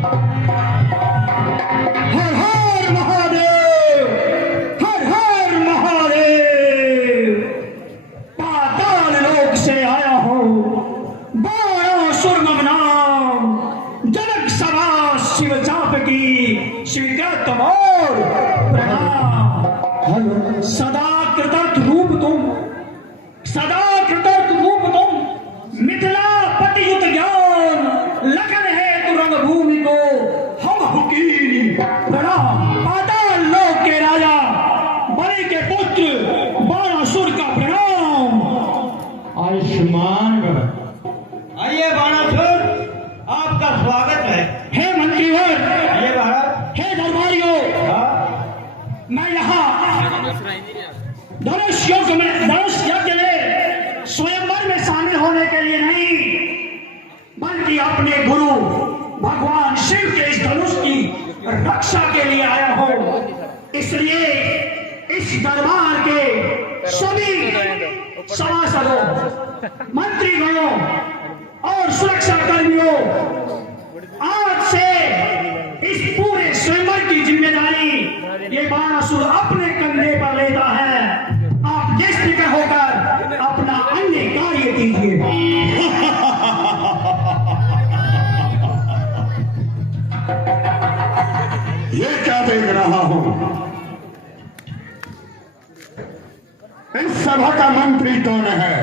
हर हर महादेव, हर हर महादेव। पाताल लोक से आया हूँ, बाणासुर नाम, जनक सभा शिव चाप की स्वीकृत और प्रणाम। सदा कृतर्थ रूप तुम, सदा कृतर्थ रूप तुम, मिथिला पतियुत ज्ञान, लगन है तु रंग भूमि को हम हुकीरी प्रणाम। पाताल लोक के राजा, बलि के पुत्र, बाणासुर का प्रणाम। आयुष्मान भव। आइए बाणासुर, आपका स्वागत है। हे मंत्रीवर, आइए महाराज। हे दरबारियों, मैं यहाँ धनुष यज्ञ में स्वयंवर में शामिल होने के लिए नहीं, बल्कि अपने गुरु भगवान शिव के इस धनुष की रक्षा के लिए आया हूँ। इसलिए इस दरबार के सभी सभासदों, मंत्रीगणों और सुरक्षा कर्मियों, आज से इस पूरे स्वयंवर की जिम्मेदारी ये बाणासुर अपने कंधे पर लेता है। आप निश्चित होकर अपना अन्य कार्य कीजिए। ये क्या देख रहा हूं? इस सभा का मंत्री कौन है?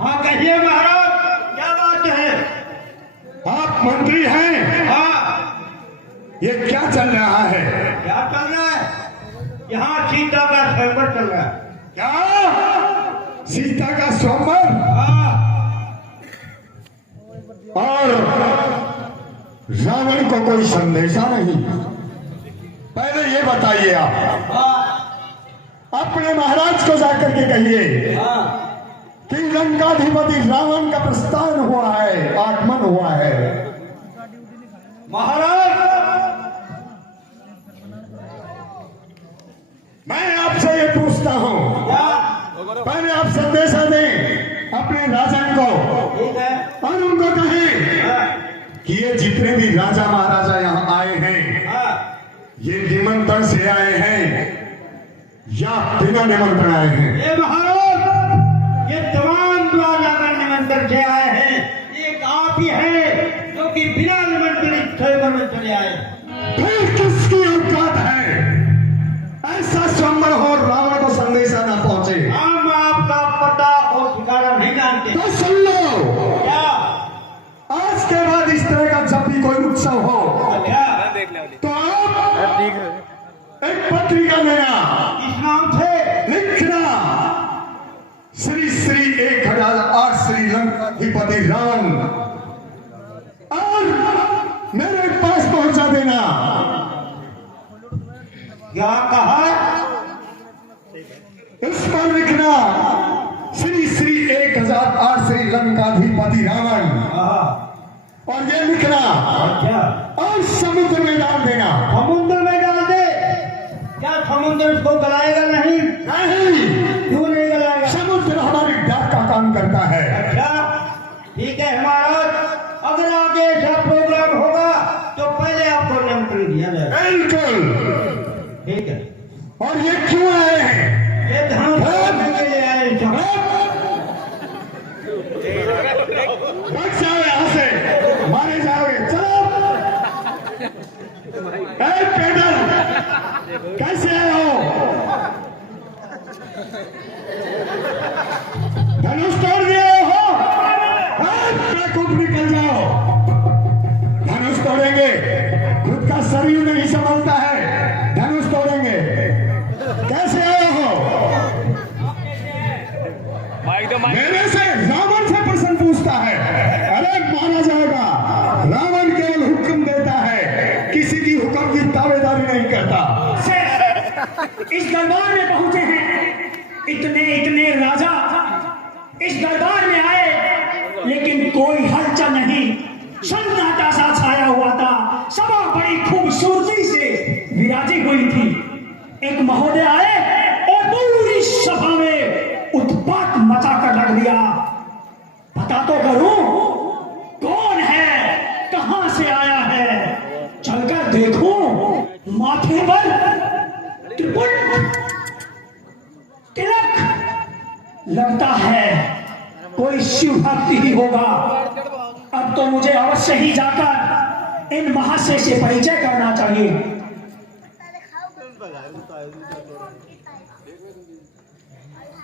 हाँ कहिए महाराज, क्या बात है? आप मंत्री हैं? हाँ। ये क्या चल रहा है? क्या चल रहा है? यहाँ सीता का स्वयंवर चल रहा है। क्या सीता का स्वयंवर? हाँ। और रावण को कोई संदेशा नहीं? पहले ये बताइए, आप हाँ। अपने महाराज को जाकर के कहिए हाँ। कि लंकाधिपति रावण का प्रस्थान हुआ है, आगमन हुआ है। महाराज, मैं आपसे ये पूछता हूँ, क्या? पहले आप संदेशा दें अपने राजन को ठीक है। और उनको कहें हाँ। कि ये जितने भी राजा महाराजा यहाँ आए हैं, हाँ। ये निमंत्रण से आए हैं या बिना निमंत्रण आए हैं? ये महाराज, ये तमाम द्वार निमंत्रण से आए हैं। एक आप ही हैं जो कि बिना निमंत्रित स्वयंवर में चले आए। फिर किसकी औकात है ऐसा स्वयंवर हो रावण को संदेशा ना पहुंचे? हम आपका पता और ठिकाना नहीं जानते। तो सुन लो, क्या? आज के बाद इस तरह का जब भी कोई उत्सव हो क्या? तो आप एक पत्रिका नया इस नाम से लिखना, श्री श्री 1008 श्रीलंकाधिपति राम, और मेरे पास पहुंचा देना। क्या कहा? इस पर लिखना, श्री श्री 1008 श्रीलंकाधिपति रावण, हाँ। और ये लिखना क्या? और समुद्र में डाल देना। समुद्र में डाल दे? क्या समुद्र इसको गलाएगा नहीं? नहीं, क्यों नहीं गलाएगा? समुद्र हमारी डाक का काम करता है। अच्छा, ठीक है महाराज। अगर आगे ऐसा प्रोग्राम होगा तो पहले आपको निमंत्रण दिया जाएगा। बिल्कुल। ठीक है। और ये क्यों आए हैं? ये धनुष तोड़ने के लिए आए हैं सब। भाग जाओ यहाँ से, मारे जाओगे। चलो पेडल, कैसे आए हो? धनुष तोड़ दिए हो? बेवकूफ, निकल जाओ। धनुष तोड़ेंगे, खुद का शरीर नहीं संभलता है, धनुष तोड़ेंगे। कैसे आए हो? मेरे से, रावण से प्रश्न पूछता है। अरे माना जाएगा, रावण केवल हुक्म देता है, किसी की हुक्म की दावेदारी नहीं करता। इस दरबार में पहुंचे हैं, इतने इतने राजा इस दरबार में आए, लेकिन कोई हलचल नहीं, सन्नाटा सा छाया हुआ था। सभा बड़ी खूबसूरती से विराजी हुई थी। एक महोदय आए और पूरी सभा में उत्पात मचा कर रख दिया। पता तो करूं कौन है, त्रिपुट तिलक, लगता है कोई शिव भक्त ही होगा। अब तो मुझे अवश्य ही जाकर इन महाशय से परिचय करना चाहिए।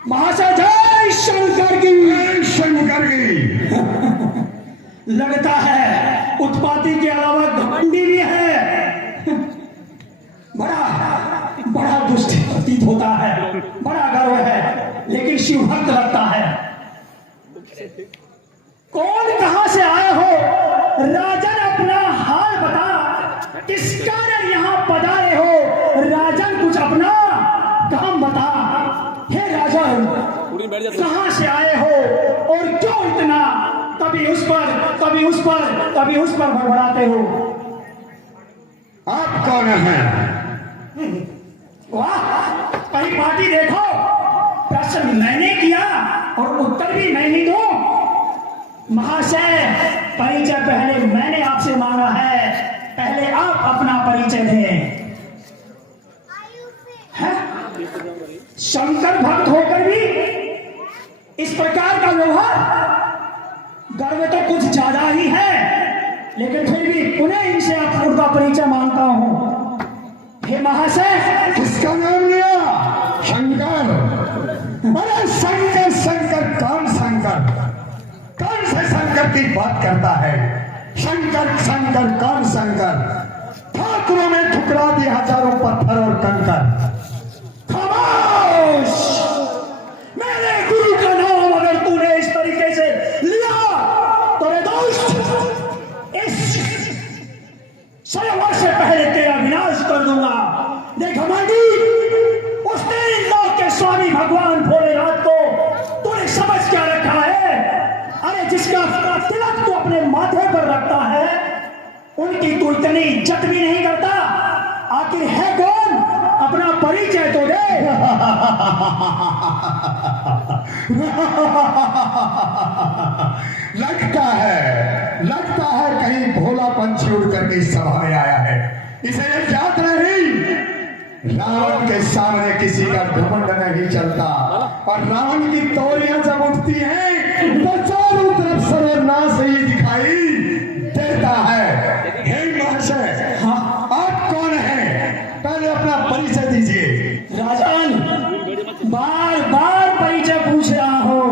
महाशय जय शंकर की, जय शंकर की। लगता है उत्पाती के अलावा घमंडी भी है। बड़ा दुष्ट प्रतीत होता है, बड़ा गर्व है, लेकिन शिव भक्त लगता है। कौन कहां से आए हो? राजन अपना हाल बता, किस कारण यहां पधारे हो? राजन कुछ अपना काम बता। हे राजन, कहां से आए हो और क्यों इतना कभी उस पर कभी उस पर कभी उस पर भड़बड़ाते हो? आप कौन हैं? वाह, कहीं पार्टी देखो। प्रश्न मैंने किया और उत्तर भी मैं ही दूं। महाशय, परिचय पहले मैंने आपसे मांगा है, पहले आप अपना परिचय दें। शंकर भक्त होकर भी इस प्रकार का व्यवहार, गर्व तो कुछ ज्यादा ही है, लेकिन फिर भी पुनः इनसे उनका परिचय मांगता हूं। हे महाशय, किसका नाम लिया? शंकर। अरे शंकर शंकर, कौन शंकर? कौन से शंकर की बात करता है? शंकर शंकर कौन शंकर? ठाकुरों में ठुकरा दिए हजारों पत्थर और कंकर। खामोश! मेरे गुरु का नाम अगर तूने इस तरीके से लिया तो रे दोस्त, इस स्वयंवर से पहले तेरा विनाश कर दूंगा। देख घमंडी, उस तेरी लोक के स्वामी भगवान भोलेनाथ को तूने समझ क्या रखा है? अरे जिसका तिलक तू अपने माथे पर रखता है, उनकी तू इतनी इज्जत भी नहीं करता। आखिर है कौन? अपना परिचय तो दे। लगता है कहीं भोला पंछी उड़ करके इस सभा में आया है। इसे ये ज्ञात नहीं, रावण के सामने किसी का घमंड नहीं चलता, और रावण की तोरियां जब उठती हैं तो चारों तरफ सर्वनाश ही दिखाई देता है। हे महाशय, हाँ, आप कौन हैं? पहले अपना परिचय दीजिए। राजन, बार बार परिचय पूछ रहा हूं,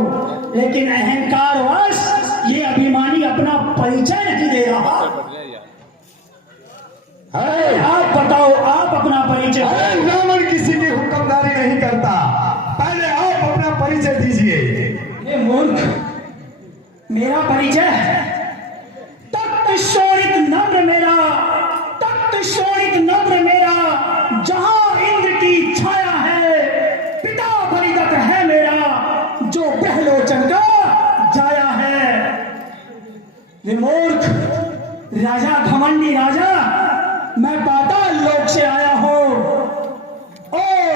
लेकिन अहंकारवश ये अभिमानी अपना परिचय नहीं दे रहा। आप बताओ, आप अपना परिचय। रावण किसी की हुक्मदारी नहीं करता, पहले आप अपना परिचय दीजिए। ये मूर्ख, मेरा परिचय तख्त शोणित नम्र मेरा, तख्त शोणित नम्र मेरा, जहां इंद्र की छाया है, पिता बलिदत्त है मेरा, जो बहलोचन का जाया है। विमूर्ख राजा, घमंडी राजा, मैं पाताल लोक से आया हूं और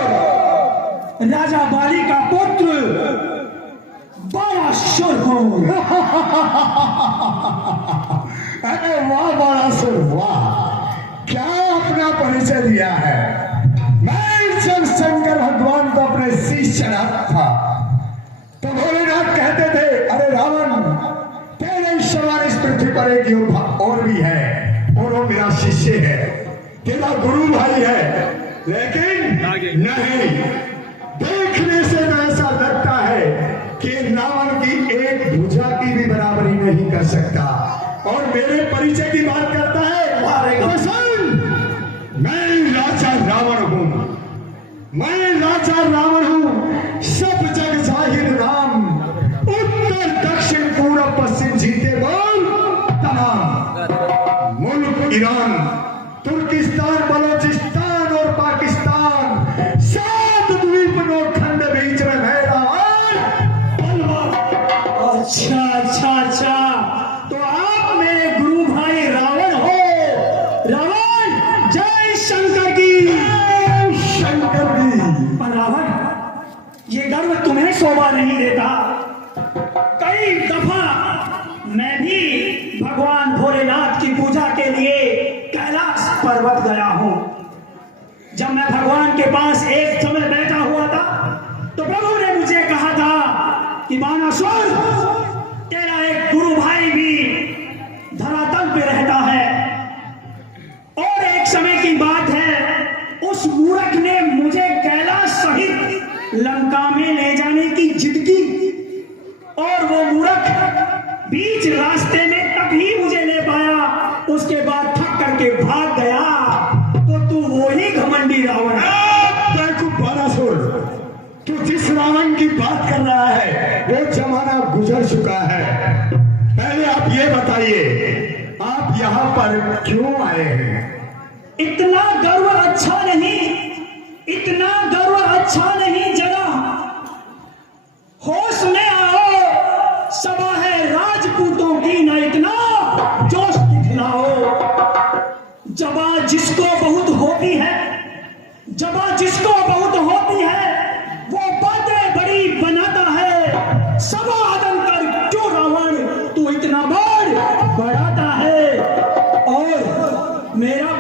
राजा बाली का पुत्र बाणासुर हूं। अरे वाह बाणासुर, वाह, क्या अपना परिचय दिया है। मैं जब शंकर भगवान को अपने शीश चढ़ाता था तो भोलेनाथ कहते थे, अरे रावण, तेरे समान इस पृथ्वी पर एक योद्धा और भी है, और वो मेरा शिष्य है, तेरा गुरु भाई है। लेकिन नहीं, देखने से तो ऐसा लगता है कि रावण की एक भुजा की भी बराबरी नहीं कर सकता, और मेरे परिचय की बात करता है। मैं राजा रावण हूं, मैं राजा रावण हूं, सब जग जाहिर नाम, उत्तर दक्षिण पूर्व पश्चिम जीते बोल तमाम। मुल्क ईरान, तुर्किस्तान, बलोचिस्तान और पाकिस्तान, 7 द्वीप नौखंड बीच में मेरा। अच्छा अच्छा अच्छा, तो आप मेरे गुरु भाई रावण हो। रावण, जय शंकर की। शंकर की। पर रावण, ये गर्व तुम्हें शोभा नहीं देता। कई दफा मैं भी भगवान भोलेनाथ की पूजा के लिए कैलाश पर्वत गया हूं, जब मैं भगवान के पास एक समय बैठा हुआ था तो प्रभु ने मुझे कहा था कि बानासुर, तेरा एक गुरु भाई भी धरातल पे रहता है। और एक समय की बात है, उस मूर्ख ने मुझे कैलाश सहित लंका में ले जाने की जिद की और वो मूर्ख बीच रास्ते में तभी मुझे ले पाया, उसके बाद थक करके भाग गया। तो तू वही घमंडी रावण है। बेवकूफ बानासुर, तू जिस रावण की बात कर रहा है वो जमाना गुजर चुका है। पहले आप ये बताइए, आप यहाँ पर क्यों आए हैं? इतना गर्व अच्छा नहीं, इतना गर्व अच्छा नहीं जरा। होश में आओ, सभा है राजपूतों की, न इतना जोश दिखलाओ। जबा जिसको बहुत होती है, जबा जिसको बहुत होती है, वो बातें बड़ी बनाता है। सभा आदम कर क्यों रावण तू इतना बढ़ाता है। और मेरा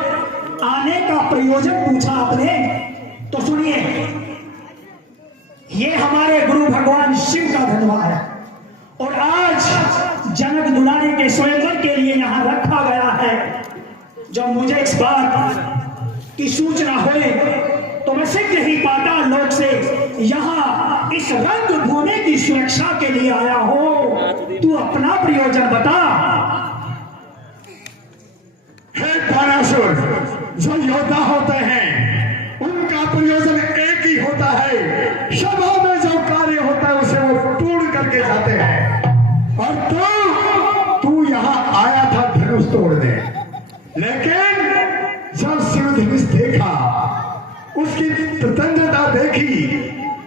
आने का प्रयोजन पूछा आपने, तो सुनिए, ये हमारे गुरु भगवान शिव का धनवा है और आज जनक दुलारी के स्वयंवर के लिए यहां रखा गया है। जब मुझे इस बात की सूचना हुई तो मैं शीघ्र ही पाताल लोक से यहां इस रंग भूमि की सुरक्षा के लिए आया हूं। तू अपना प्रयोजन बता। हे बानासुर, जो योद्धा होते हैं उनका प्रयोजन एक ही होता है, सभा में जो कार्य होता है उसे वो तोड़ करके जाते हैं। और तू यहाँ आया था धनुष तोड़ने, लेकिन जब शिव धनुष देखा, उसकी प्रचंडता देखी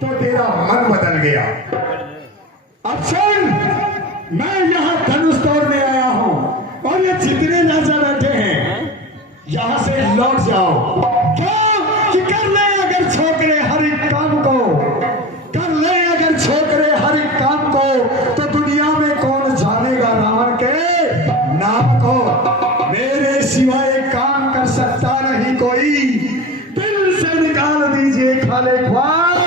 तो तेरा मन बदल गया। अब सुन, मैं यहाँ धनुष तोड़ने आया हूँ और ये जितने राजा बैठे हैं यहाँ से लौट जाओ। क्यों कि कर ले अगर छोकरे हर एक काम को, कर ले अगर छोकरे हर एक काम को, तो दुनिया में कौन जानेगा रावण के नाम को। मेरे सिवाय काम कर सकता नहीं कोई, दिल से निकाल दीजिए खाले ख्वाब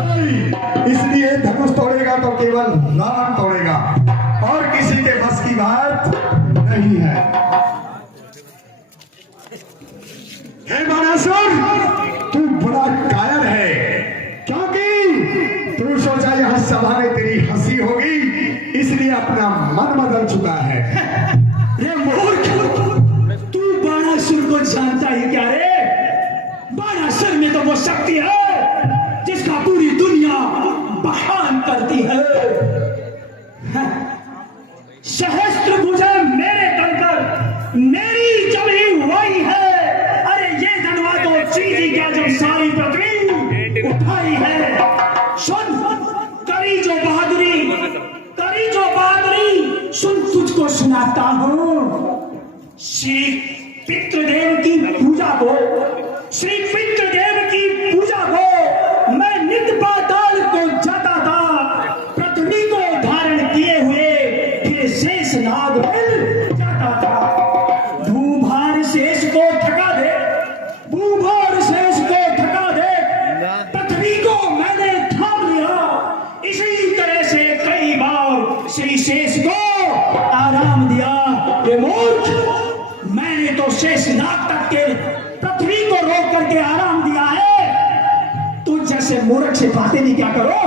कोई। इसलिए धनुष तोड़ेगा तो केवल रावण तोड़ेगा और किसी के बस की बात नहीं है। हे बानासुर, तू बड़ा कायर है, क्योंकि तू सोचा यह सभा में तेरी हंसी होगी, इसलिए अपना मन बदल चुका है। रे मूर्ख, तू बाणासुर को जानता ही क्या रे? बाणासुर में तो वो शक्ति है जिसका पूरी दुनिया बखान करती है। सहस्त्र भुजा मेरे तंत्र, मेरी जमी वही है। अरे ये धनवा तो चीज ही क्या, जब सारी पृथ्वी उठाई है। सुन, करी जो बहादुरी, करी जो बहादुरी, सुन तुझको सुनाता हूं। श्री पितृदेव की पूजा को, श्री पितृदेव की पूजा को मैं नित्य पाताल को जाता था, पृथ्वी को धारण किए हुए फिर शेष नाग मिल जाता था। भूभार शेष को ठगा दे, भूभार शेष को ठगा दे, पृथ्वी को मैंने थाम लिया। इसी तरह से कई बार श्री शेष को आराम दिया। ये मूर्ख, मैंने तो शेष नाग तक के पृथ्वी को रोक करके आराम दिया है। तुझ जैसे मूर्ख से बातें नहीं क्या करो।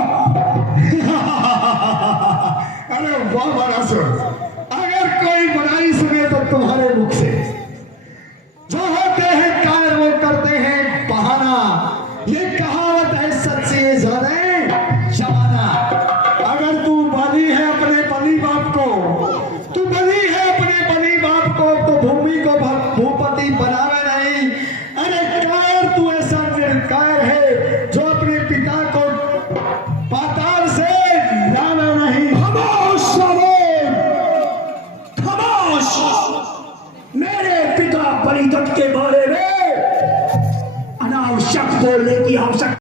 अरे वाह बानासुर, अगर कोई बनाई सुने तो तुम्हारे मुख से।